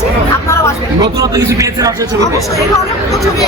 পেয়েছি আপনারাও আসবেন। নতুন কিছু পেয়েছেন আসলে ছবি অনেক ছবি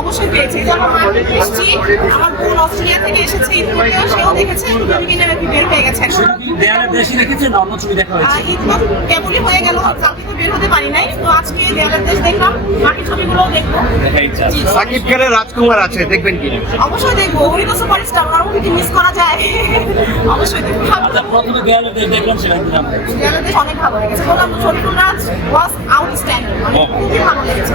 অবশ্যই পেয়েছি। যেমন আমি এসেছি আমার বোন অস্ট্রেলিয়া থেকে এসেছে ইন্দোনেশিয়া সেও দেখেছে দুদিনে নাকি বের হয়ে গেছে। এখন শুধু কি দেয়ালের দেশই দেখেছেন অন্য ছবি দেখা হয়েছে? কেবলই হয়ে গেল চাকরিতে বের হতে পারি নাই। তো আজকে দেয়ালের দেশ দেখলাম বাকি ছবিগুলোও দেখব। দেখা ইচ্ছা আছে। জি, সাকিব খানের রাজকুমার আছে দেখবেন কি? অবশ্যই দেখব। উনি তো সুপারস্টার ওনার মুভিকে মিস করা যায়? অবশ্যই দেখব। আচ্ছা প্রথমে দেয়ালের দেশ দেখলাম সেটা দেয়ালের দেশ অনেক ভালো লেগেছে। বললাম শরীফুল রাজ ওয়াজ আউটস্ট্যান্ডিং মানে খুবই ভালো লেগেছে।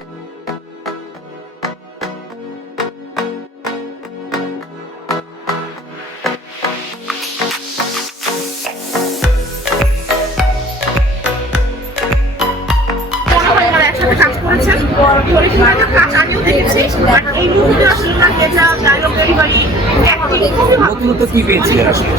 নতুনত্ব কি পেয়েছিলেন আসলে?